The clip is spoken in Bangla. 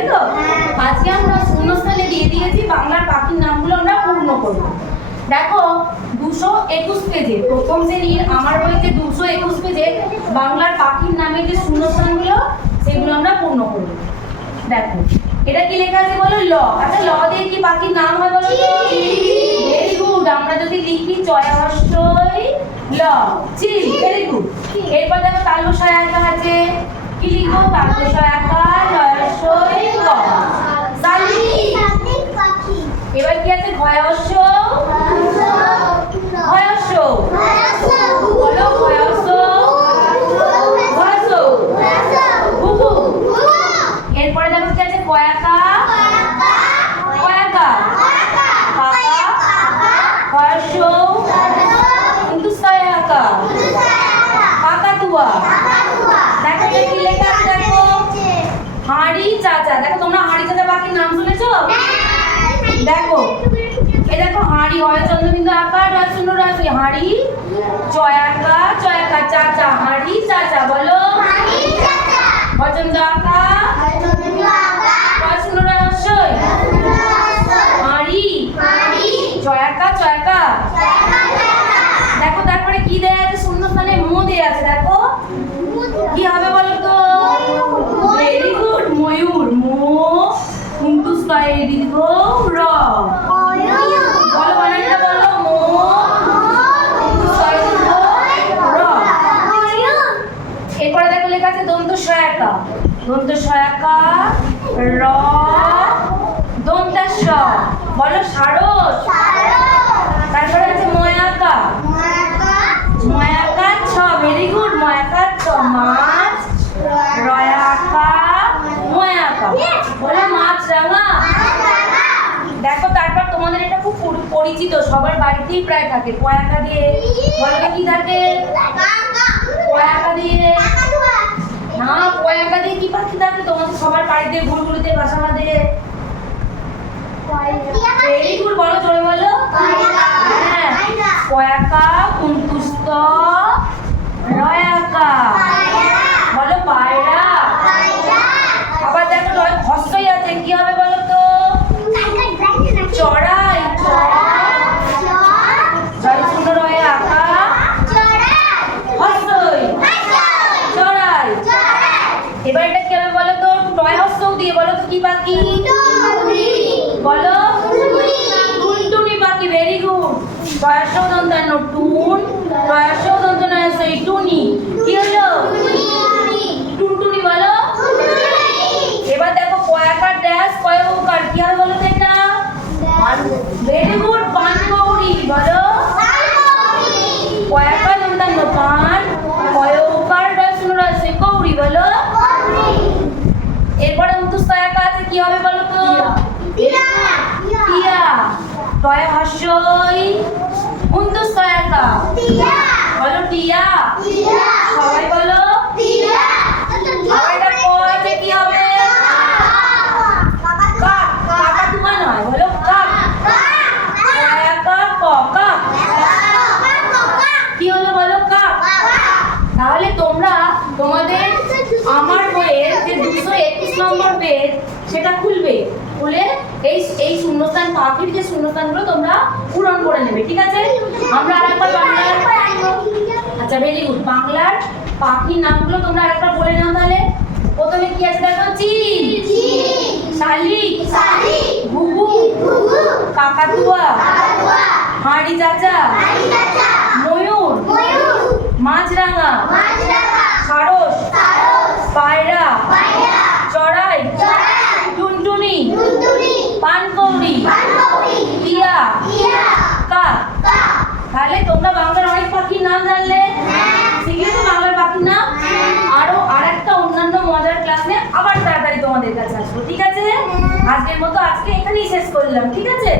তাই তো? আজকে আমরা শূন্যস্থানে দিয়ে দিয়েছি বাংলার পাখির নামগুলো আমরা পূর্ণ করব। দেখো 221 পেজে, প্রথম শ্রেণীর আমার বইতে 221 পেজে বাংলার পাখির নামে যে শূন্যস্থানগুলো সেগুলো আমরা পূর্ণ করব। দেখো এটা কি লেখা আছে বলো? ল। আচ্ছা ল দিয়ে কি পাখির নাম হয় বলো? Very good. আমরা যদি লিখি চয় ল, চিল, ভেরি গুড। এরপর দেখো তালু সহায়িকা আছে, কি লিখবো? তালু সহায়িকা লয়স্বই ক, শালিক। এবার কি আছে? ঘয়স্য, ঘয়স্য বলো, ঘয়স্য, ঘয়স্য, ঘুঘু। এরপরে দেখো কি আছে? কয়াকা, কয়াকা, কাকা, ঘয়স্য, কিন্তু সহায়িকা, কাকাতুয়া। দেখো কি লেখা আছে? দেখো হাঁড়ি চাচা। দেখো তোমরা হাঁড়ি চাচা পাখির নাম শুনেছো? দেখো এ দেখো হাঁড়ি হয় চন্দ্রবিন্দু আকার রচন রাশি, হাঁড়ি চয়াকা, চয়াকা চাচা, হাঁড়ি চাচা বলো, বচন্দ্র আকার রচন রাশি, হাঁড়ি চয়াকা, চয়াকা। দেখো তারপরে কি দেয়া আছে? শূন্যস্থানে মো দেয়া আছে। দেখো কি হবে বলো তো? ভেরি গুড, ময়ূর। মো কুন্তুস্কায় দীর্ঘ র, বলো বানানটা বলো, মো কুন্তুস্কায় দীর্ঘ র। এরপরে দেখো লেখা আছে দন্ত সহায়িকা, দন্ত সহায়িকা র, দন্তাস্য বলো, সারস। তারপরে আছে ময়াকা, ময়াকা ছ, ভেরি গুড, ময়াকা ছ, মাছ, রয়াকা, ময়াকা বলো, মাছ রাঙা। দেখো তারপর তোমাদের এটা খুব পরিচিত, সবার বাড়িতেই প্রায় থাকে, কয়াকা দিয়ে বলো কি থাকে? কয়াকা দিয়ে না, কয়াকা দিয়ে কি পাখি থাকে তোমাদের সবার বাড়িতে? ঘুরঘুরিতে বাসা বাঁধে। ভেরি গুড, বলো জোরে বলো। হ্যাঁ, কয়াকা, কুন্তুস্ত, রয়াকা বলো, পায়রা। আবার দেখো হস্যই আছে, কি হবে বলো তো? চড়াই, জয় শূন্য রয়ে আকা, হস্যই, চড়াই। এবার এটা কি হবে বলো তো? টয় হস্যও দিয়ে বলো তো কি পাখি? বলো, টুনটুনি পাখি। Very good. টয়াস্য দন্তান্ন টুন, টয়াস্য দন্তান্ন সেই টুনি, কি হলো? টুনটুনি বলো। এবার দেখো কয়াকার ড্যাশ কয়কার, কি হবে বলো তো এটা? ভেরি গুড, পানকৌড়ি বলো, কয়াকা দন্তান্ন পান, কয়কার ড্যাশ সেই কৌড়ি বলো। এরপরে উত্তরসহায়িকা আছে, কি হবে বলো তো? টিয়া। টয় হস্যই উত্তরসহায়িকা বলো, টিয়া। সবাই বলো। আবার এটা ক আছে, কি হবে? কাক, কাকাতুয়া নয়, বলো কাক। কয়াকা ক, কাক। কি হলো বলো? কাক। তাহলে তোমরা তোমাদের আমার বইয়ের যে 221 নম্বর পেজ সেটা খুলবে, খুলে এই শূন্যস্থান পাখির যে শূন্যস্থানগুলো তোমরা পূরণ করে নেবে, ঠিক আছে? আমরা আরেকবার বাংলার, আচ্ছা ভেরি গুড, বাংলার পাখির নামগুলো তোমরা আরেকবার বলে নাও তাহলে। প্রথমে কি আছে দেখো? চিল, শালিক, ঘুঘু, কাকাতুয়া, হাঁড়ি চাচা, ময়ূর, মাছরাঙা, সারস, পায়রা, চড়াই, টুনটুনি, পানকৌড়ি, টিয়া, কাক। তাহলে তোমরা বাংলার অনেক পাখির নাম জানলে, শিখলে তো বাংলার পাখির নাম। আরো আরেকটা অন্যান্য মজার ক্লাস নিয়ে আবার তাড়াতাড়ি তোমাদের কাছে আসবো, ঠিক আছে? আজকের মতো আজকে এখানেই শেষ করলাম, ঠিক আছে?